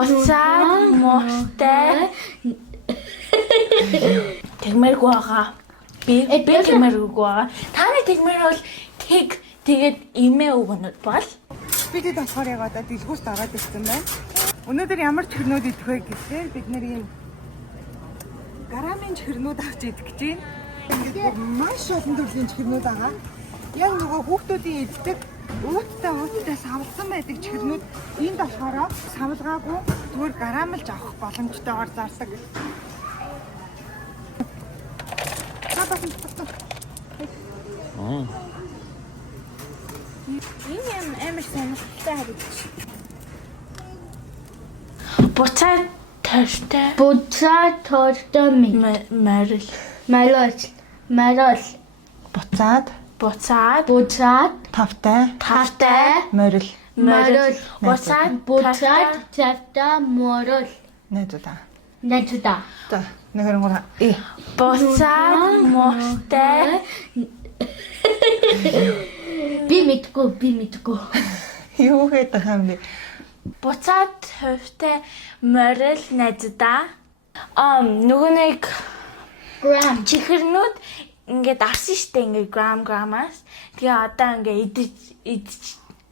Буцаад морьтой тэгмэргүй байгаа. Би тэгмэргүй байгаа. Таны тэгмэр бол тэгээд имээ өгнөд бол Бидэд болохоор яг одоо дэлгүүрт ороод ирсэн байна. Өнөөдөр ямар чихрнүүд идэх вэ гэхээр бид нэр ийм грамын чихрнүүд авч идэх гэж байна. Ингээд маш олон төрлийн чихрнүүд байгаа. Яг нөгөө хүүхдүүдийн иддэг ууттай савлсан байдаг чихрнүүд энд болохоор савлгаагүй зүгээр грамлж авах боломжтойгоор зардаг. ийм амар сонирхолтой харагдаж. Буцаад тортой марил. Буцаад тавтай морил. Буцаад тавтай морил. Найдаа. За нэгэрнгура Буцаад морьтой би мэдгүй. юу гэдэг юм бэ? Буцаад тавтай морил найдаа. Нөгөө нэг грам чихэрнүүд ингээд авсан штэ ингээд грамаас. Тэгээ одоо ингээд идэж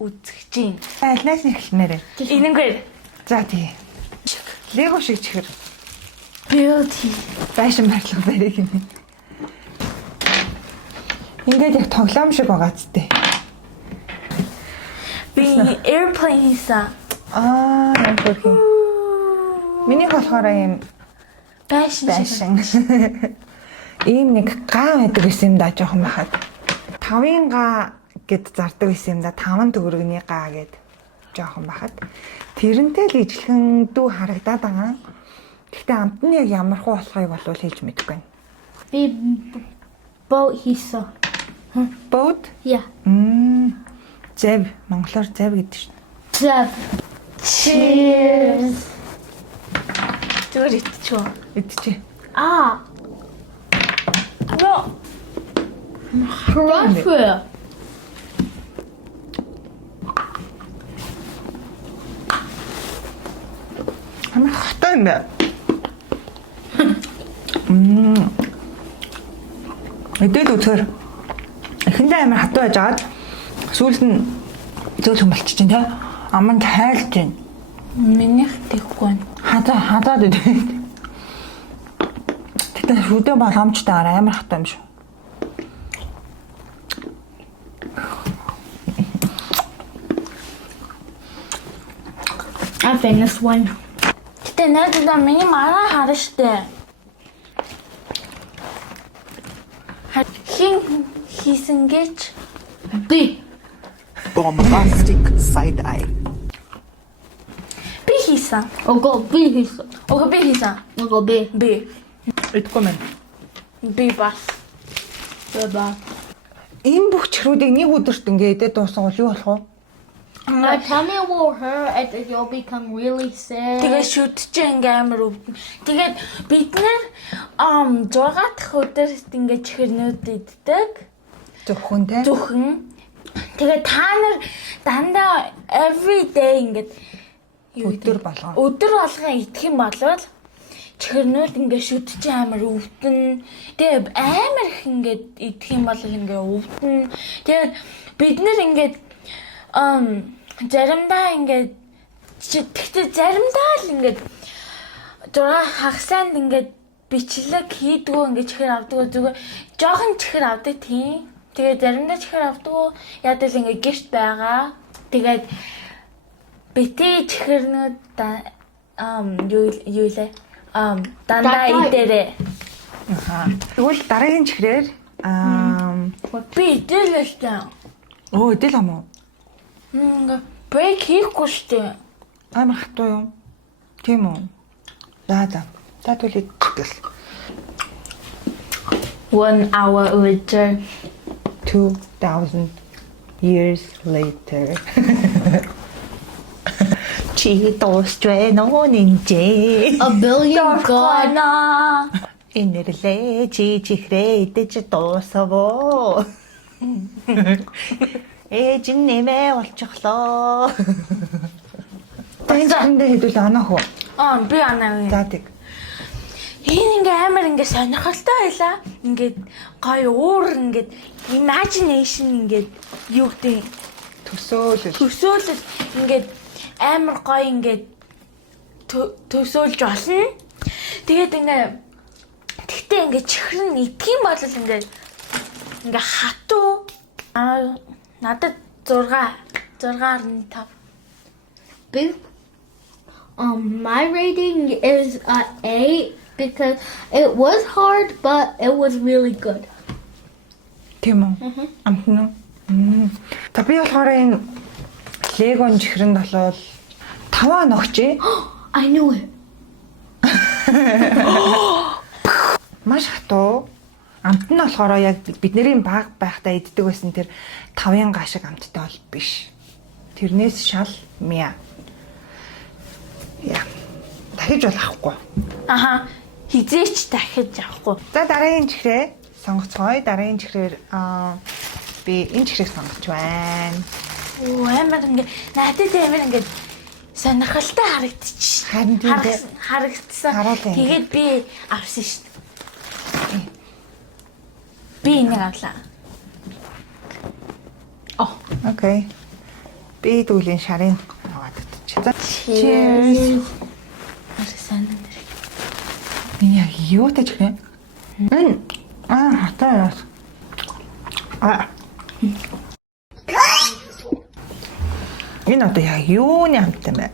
үзэх чинь. Альнаас нь эхлэнээрээ. Энэнгээр. За тий. Лего шиг чихэр. Beauty. Байшин барилга барих юм. Ингээд яг тоглоом шиг байгаа зү. Би airplane хийсэн. Яг гэх юм. Миний болохоор ийм байшин. Ийм нэг гаа байдаг гэсэн юм да жоохон бахад. 5-ын гаа гэд зардаг байсан юм да. 5 төгрөгний гаа гэд жоохон бахад. Тэрнтэй л ижлэхэн дүү харагдаад байгаа. Гэхдээ амтны яг ямар хуу болохыг болов хэлж мэдэхгүй байна. Би boat хийсэн. Boat? Yeah. Зэв. Монголоор зэв гэдэг шин. Зэв. Cheers. Зүгээр идчихв. Идчихэ. No. Crossfire. Амар хатаа юм байна. Эдэл үтэр. Эхэндээ амар хатуу байж аваад сүүлд нь зөөлхөн болчих чинь тий. Аман тайлж байна. Минийх тэггүй байна. Хадаад идэв. Тэгтээ шүдэ боломжтой амар хатаа юм шүү. I finished one. Гэтэ найдаа миний мараа харна штэ. Хин хийсэн гэж би Bombastic side eye. би хийсэн. Би хийсэн. Би. Идэхгүй мэн. Би бас. Энэ бүх чихрүүдийг нэг өдөрт ингээ идээд дууссан бол юу болох вэ? My tummy will hurt and you'll become really sick. Тэгээд шүтж ингээ амар өвдөн. Тэгээд бид нэр 6 дахь өдөрт ингээ чихэрнүүд иддэг. Зөвхөн. Тэгээд та нар дандаа every day ингээ өдөр болгон идэх юм бол чихэрнүүд ингээ шүтж амар өвдөн. Тэгээд амар их ингээ идэх юм бол ингээ өвдөн. Тэгээд бид нэр ингээ заримдаа ингээд тэгтээ заримдаа л ингээд хагасанд ингээд бичлэг хийдгүү ингээд чихэр авдаг зүгээр жоохон чихэр авдаг тийм. Тэгээд заримдаа чихэр авдаг ядал ингээд гэрт байгаа. Тэгээд бити чихэрнүүд юу лээ дандаа идэрээ. Тэгвэл дараагийн чихрээр би идэлээ. Идэл ам уу? Break хийхгүй штэ. Амар хатуу юм. Тийм үү? За. Татуулыг гэл. 1 hour later. 2000 years later. Чи тоострэ нонинжээ. A billion god. Инэрлээ чи чихрээ идэж дуусавоо. Ээж нэмээ болчихлоо. энэ чихэндээ хэдүүл оноо хөө. Би анаа. За тэг. Энэ ингээ амар ингээ сонирхолтой байлаа. Ингээд гоё уур ингээд imagination ингээд юу гэдэг төсөөлөл ингээд амар гоё ингээд төсөөлж олно. Тэгээд тэгтээ ингээ чихэр нь идэх юм бол ингээ хатуу надад 6.5. Big. My rating is a 8 because it was hard, but it was really good. Тийм үү? Амтна. За би болохоор энэ Легон чихрэнд болвол 5 ногчээ. I knew it. Маш хатуу. Амт нь болохоор яг бидний баг байхдаа иддэг байсан тэр 5-ын гашиг амттай бол биш. Тэрнээс шал мя. Яа. Дахиж бол авахгүй. Аха. Хизээч дахиж авахгүй. За дараагийн чихрээ сонгоцгоё. Дараагийн чихрээр би энэ чихрийг сонгож байна. Амар ингээ надад амар ингээ сонирхолтой харагдчих. Харагдсан. Тэгээд би авсан шүү дээ. Би энийг авлаа. Окей. Би дүүлийн шарын аваад утчих. Cheers. Арсан нэр. Яа юу тач гэнэ? Хатаа. Энэ одоо яа юуны амт юм бэ?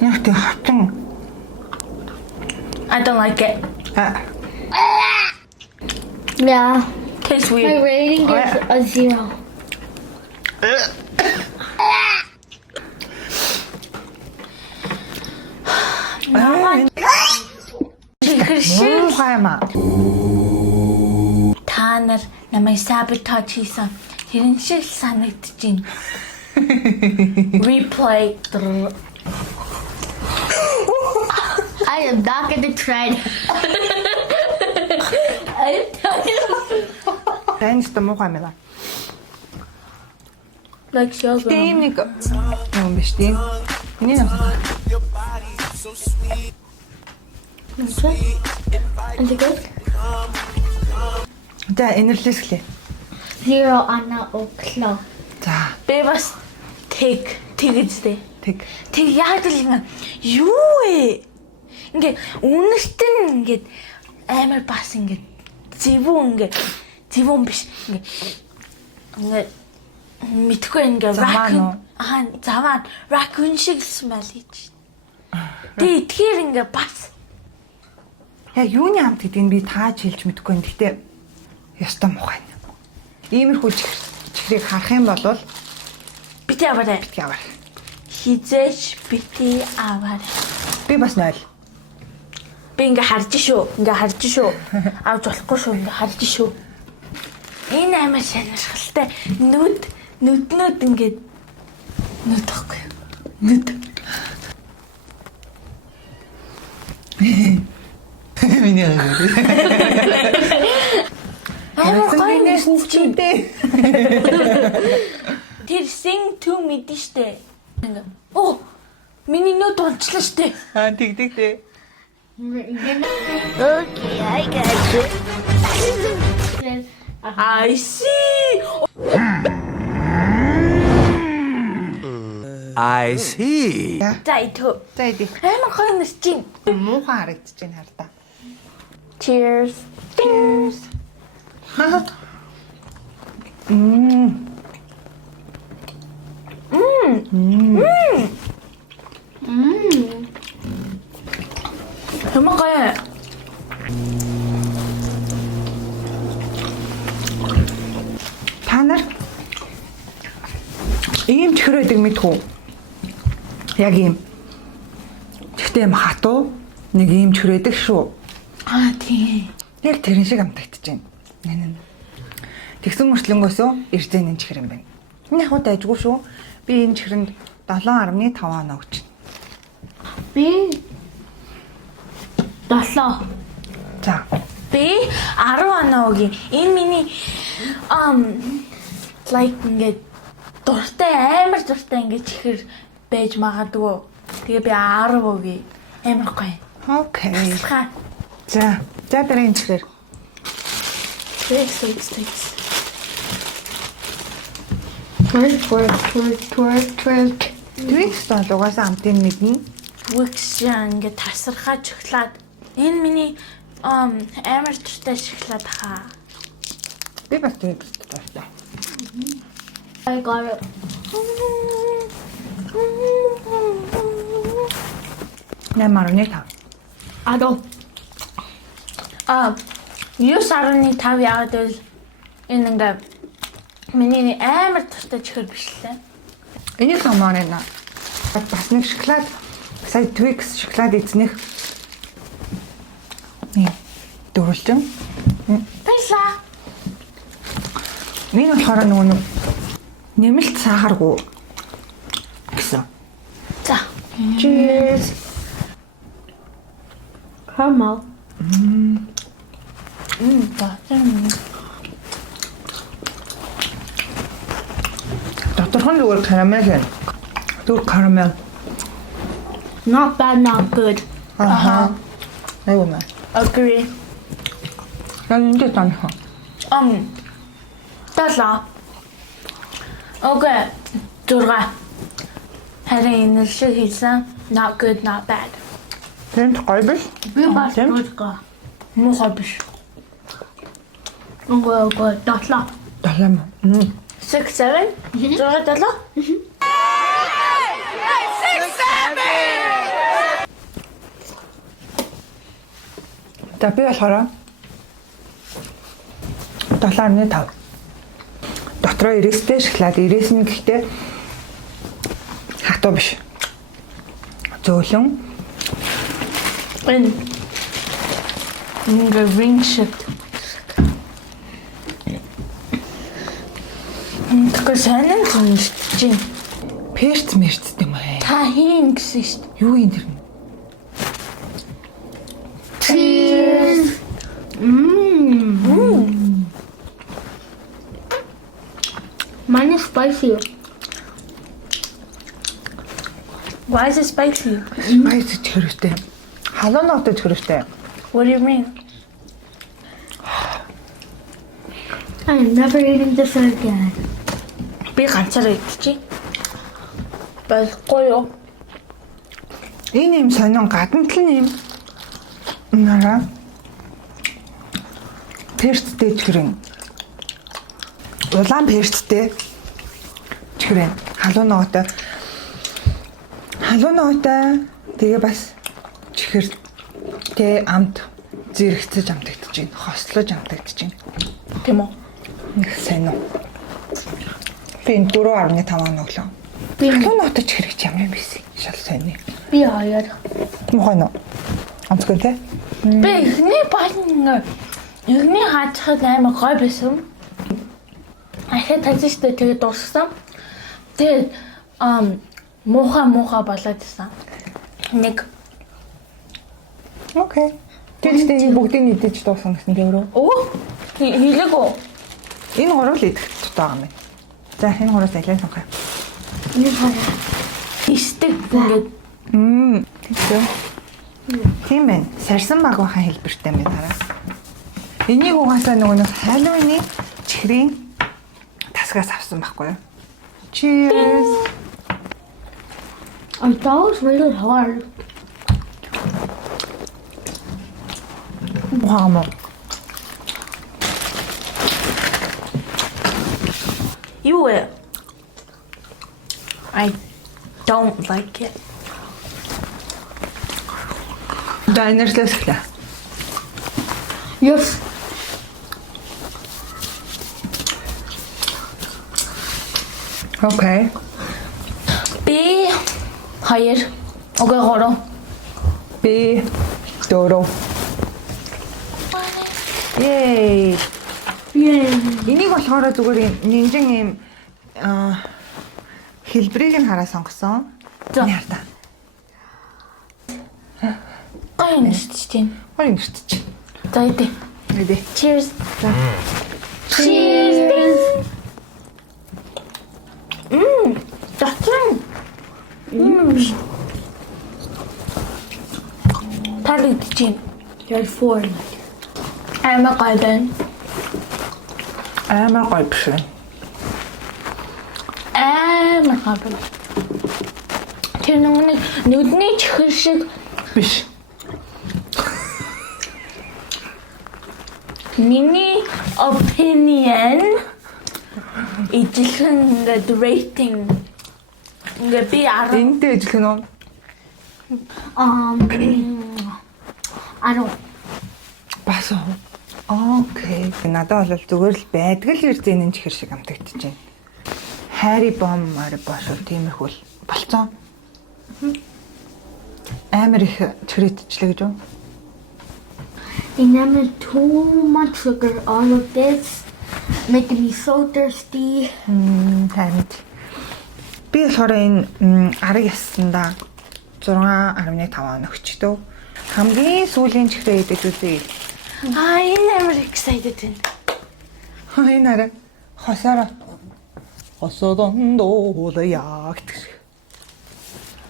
Яг тийм хатан. I don't like it. Yeah. Tastes My weird. rating is a 0. Муу хаймаа. Та нар намайг sabotage хийсэн. Тэрэн шиг санагдаж байна. Replay. I am not gonna try. Тэнс тэ муу хаймаа. Like sugar. Тийм нэг юм биш тийм. Миний нам. Is it good? За энэрлэсгэлээ. 0 Anna O'Clock. За Би бас тэгэжтэй. тэг. Тэг яг л ингэ юу вэ? Ингээ үнэрт нь ингээд амар бас ингээд зэвүүн биш ингээ мэдхгүй ингээ raccoon заван raccoon шиг smell хийж. Тэг тэгэхээр ингээ бас Яг юуны амт гэдгийг би тааж хэлж мэдэхгүй юм. Гэхдээ ёстой муухай. Иймэрхүү чихрийг харах юм бол бити аваарай. битгий аваар. Хизээч бити аваарай. Би бас 0. Би ингээ харж шүү. Авч болохгүй шүү. Ингээ харж шүү. Энэ амар сонирхолтой нүднүүд ингээд нүд тахгүй. Нүд. Миний аа. Амар гоё чимтэй. Тэр sing to мэдэн штэ. Ингээ. Миний нүд унчлаа штэ. Тэгдэг дээ. Okay, I got you. I see. I see. За итөө. За иди. Амар гоё нэр чинь. Муухай харагдаж байна хар та. Cheers. Cheers. Ямар гоё. Та нар ийм чихэр байдаг мэдхүү. Яг ийм. Гэхдээ юм хатуу нэг ийм чихэр байдаг шүү. Тийм. Яг тэрэн шиг амтагдаж байна. Энэ. Тэгсэн мөрчлөнгөөсөө ирзэн энэ чихэр юм байна. Энэ яг дайжгүй шүү. Би энэ чихэрэнд 7.5 оноо өгч. B. 7. За. Би 10 оноо өгье. Энэ миний like ингээд дуртай амар дуртай ингээд чихэр байж магадгүй. Тэгээ би 10 өгье. Амар гоё. Окей. Тасархаа. За дараагийн чихэр. Twix. Twerk. Twix бол угаасаа амтын мэднэ. Twix ингээд тасархаа шоколад. Энэ миний амар туртай шоколад хаа. Би бас Twix дуртай. I got it. Нэмарны тав. Adо. 9.5 яагаад вэ? Энэ ингээд миний амар туртай чихэр биш лээ. Энийг самаар нэ. Бас нэг шоколад сая Twix шоколад эзнэх. Дөрвөлжин. Баярлаа. Энэ болохоор нөгөө нэмэлт сахаргүй гэсэн. За. Cheers. Caramel. Доторхон зүгээр карамел гэн. Зүгээр карамел. Not bad, not good. Аха. Айгуу маа. Agree. Янд тань хаа. 7. Окей. 6. Харин энэ шиг хийсэн. Not good, not bad. Тэнд гоё биш. Би бас тийм. good. Муухай биш. Ого, дотлоо. Далам. 6, 7. 6, 7. За би болохоор 7.5. Дотроо ирээстэй шоколад ирээс нь гэхдээ хатуу биш. Зөөлөн. Энэ ингээ ring shit. Тэгэхээр сайн юм чинь. Перц мерц юм аа. Та хийн гэсэн шүү дээ. Юу юм тэр нь? Cheers. Mine is spicy. Why is it spicy? Spice чирэгтэй. Халуун ноттой чирэгтэй. What do you mean? I'm never eating this again. Би ганцаараа идчихье. Болохгүй юу? Энэ юм сонин гаднатал нь юм. Нара. Перцтэй чирэн. Улаан перцтэй чирэн. Халуун ноттой. Халуун ноттой. Тэгээ бас чихэр тэ амт зэрэгцэж амтагдаж байна. Хослож амтагдаж байна. Тийм үү? Их сайн уу. Би 4.5 өглөө. Халуун ноттой чихэрч ямар юм бэ? Шал сайн нэ. Би хоёр. Мохоо нөө. Амтгүй тэ? Би ихний хаачихад амар гоё байсан. Ахад тазиштай тэгээд дууссан. Тэгээд муухай болоод исэн. Нэг. Окей. Тэгвэл бүгдийг идэж дуусгана гэсэн тэрөө. Оо. Хийлээгөө. Энэ гурав л идэх тутаа юм байна. За энэ гураваас аль нь сонгоё? Энэ хараа. Истэг ингээд Тэгсэн. Тийм ээ. Сарсан баг бахан хэлбэртэй юм хараа. Энийг угаасаа нөгөө Halloween-ы чихрийн тасгаас авсан байхгүй юу? Cheers. I thought it was really hard. Wow. юу вэ? I don't like it. Дайнерслэс эхлэе. Yes. Окей. Би 2. Окей 3. Би 4. Yay. Yay. Энийг болохоор зүгээр нинжин юм хэлбэрийг нь хараа сонгосон. За. Яар та. Гоё нэстэж байна. Хоёр нэртч. За идэ. Мэдээ. Cheers. Cheers. Дотроо. Taligtjin. You're 4. I'm a garden. Аймаа гоё биш үү? I'm a garden. Тэр нүдний чихэр шиг Биш. миний opinion ижилхэн ингээд rating ингээд би 10 Энтэй ижлэх нь I don't. бас уу. Окей. Надад бол зүгээр л байдаг л ирзэнийн чихэр шиг амтагдаж байна. Хайри бом бош тиймэрхүү л болцсон. Амар их чихэр идчихлээ гэж үү? Remember too much sugar. All of this making me so thirsty. Харин би болохоор энэ арга ясандаа 6.5 өнөгчдөө хамгийн сүүлийн чихрээ идэж үзье. энэ амар excited байна. Энэ арга хосоороо хосоодон доолаяа гэдэг.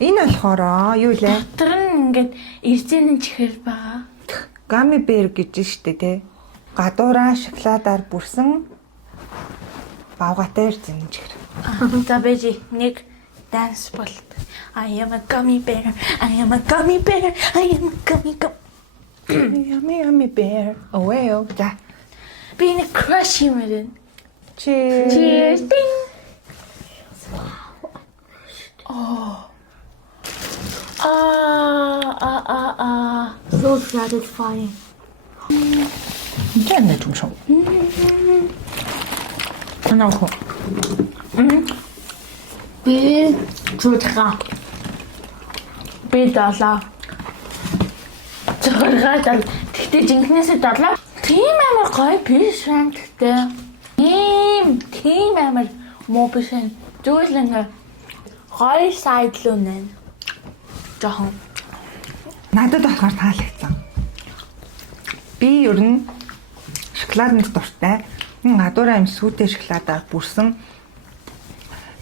Энэ болохоор юу лээ? Тэр нь ингээд ирзэнийн чихэр байгаа. Гамми бэр гэж штэ тий. Гадуураа шоколадаар бүрсэн бавгатай ирзэнийн чихэр. За бэжи нэг dance болт. I am a gummy bear. I am a gummy bear. I am a gummy Yummy bear. Oh well. За. Би нэг crush юм байна. Cheers. Cheers. Ding. Oh. So satisfying. Gerne zum Schauen. Und auch. Би зүтгэа. Би далаа. Зөргөөд тэгтээ жинхнээсээ далаа. Тийм амар гоё биш юм тэгтээ. Тийм амар муу биш юм. Зүгээр л ингээ гоё сайдлуу нэ. Жохон. Надад болохоор таалагдсан. Би ер нь шоколадны дуртай. Энэ гадуураа юм сүйтэй шоколадаар бүрсэн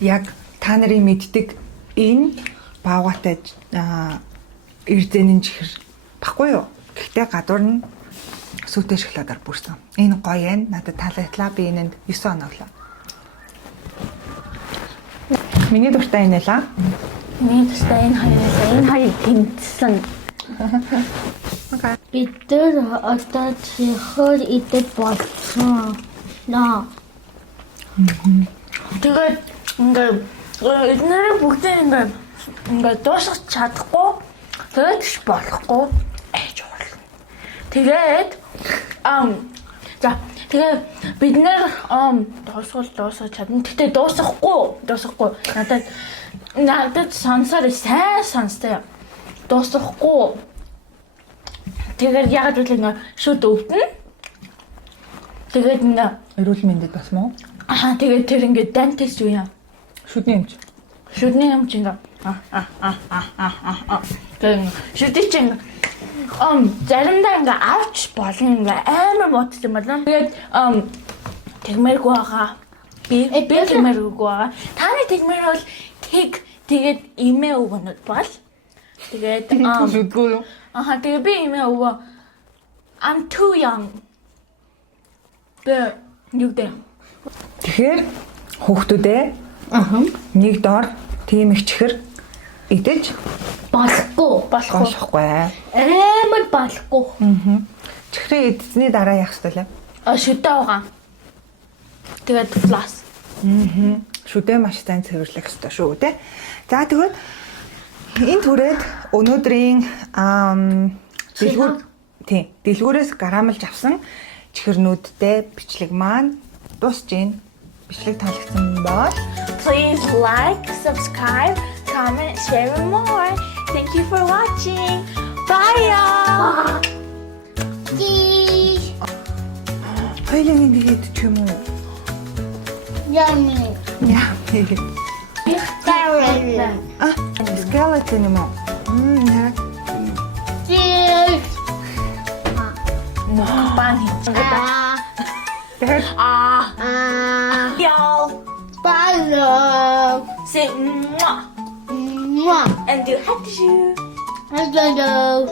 яг та нарын мэддэг энэ бавгатай эрдэнийн чихэр баггүй юу? Гэхдээ гадуур нь сүйтэй шоколадаар бүрсэн. Энэ гоё юм. Надад таалагдлаа. Би энэнд 9 оноглоо. Миний дуртай энэ л аа. Миний төстэй энэ хоёр тэмцсэн. Бид одоо чихэр идэж болсон. Наа. Тэгээд ингээ эднэрээ бүгдээ ингээ дуусгах чадахгүй. Тэгээд ч болохгүй ээж уурлаа. Тэгээд за тэгээд бид нэр дуусгах чадна. Гэтэ дуусгахгүй. Надад сонсоор сайн сонстой. Дуусгахгүй. Тэгээд яг л ингээ шүд өвдөн. Тэгээд ингээ Эрүүл мэндэд бас мó. тэгээд тэр ингээ дантист юу юм? Шүдний юмч. Шүдний юм чинь ингээ тэгээд шүдий чинь заримдаа ингээ авч болно ингээ амар мотч юм байна. Тэгээд тэгмэргүй байгаа. Би тэгмэргүй байгаа. Таны тэгмэр бол тэгээд имээ өгнөд бол. Тэгээд Шүдгүй юу? тэгээд би имээ өгөө. I'm too young. Бэ юудэ? Тэгэхээр хүүхдүүдээ нэг дор тийм их чихэр идэж болохгүй. Амар болохгүй. Чихрээ идсэний дараа яах ёстой лээ? Шүдэ байгаа. Тэгээд флас. Шүдээ маш сайн цэвэрлэх ёстой шүү дээ. За тэгвэл энэ түрээд өнөөдрийн дэлгүүрээс гарамлж авсан чихэрнүүдтэй бичлэг маань дуусж байна. Бичлэг таалагдсан бол Please like, subscribe, comment, share and more. Thank you for watching. Bye y'all. хоёулаа нэг хэд ч юм уу? Yummy. Яа. Skeleton. Skeleton юм уу? Cheers. Mukbang. Тэгэхээр Y'all Bye. say mwah Mwah. and do hat to. Hello.